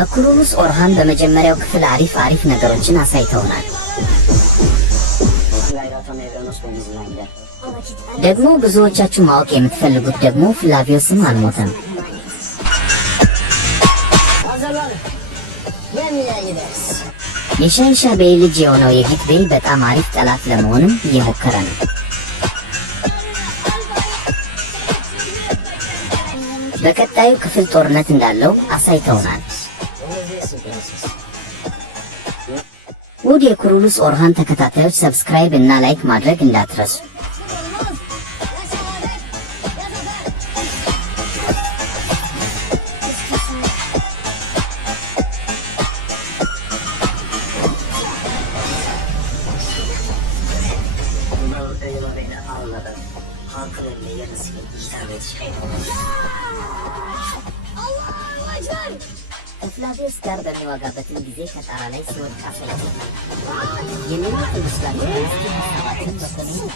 በኩሩሉስ ኦርሃን በመጀመሪያው ክፍል አሪፍ ነገሮችን አሳይተውናል። ደግሞ ብዙዎቻችሁ ማወቅ የምትፈልጉት ደግሞ ፍላቪዮስም አልሞተም። የሻይሻ ቤይ ልጅ የሆነው የጊት ቤይ በጣም አሪፍ ጠላት ለመሆንም እየሞከረ ነው። በቀጣዩ ክፍል ጦርነት እንዳለው አሳይተውናል። ውድ የኩሩሉስ ኦርሃን ተከታታዮች ሰብስክራይብ እና ላይክ ማድረግ እንዳትረሱ። ፍላቪዮስ ጋር በሚዋጋበትም ጊዜ ከጣራ ላይ ሲወድቅ አሳይተናል። የሌሎች ፍላቪዮስ ሀሳባትን በኮሜንት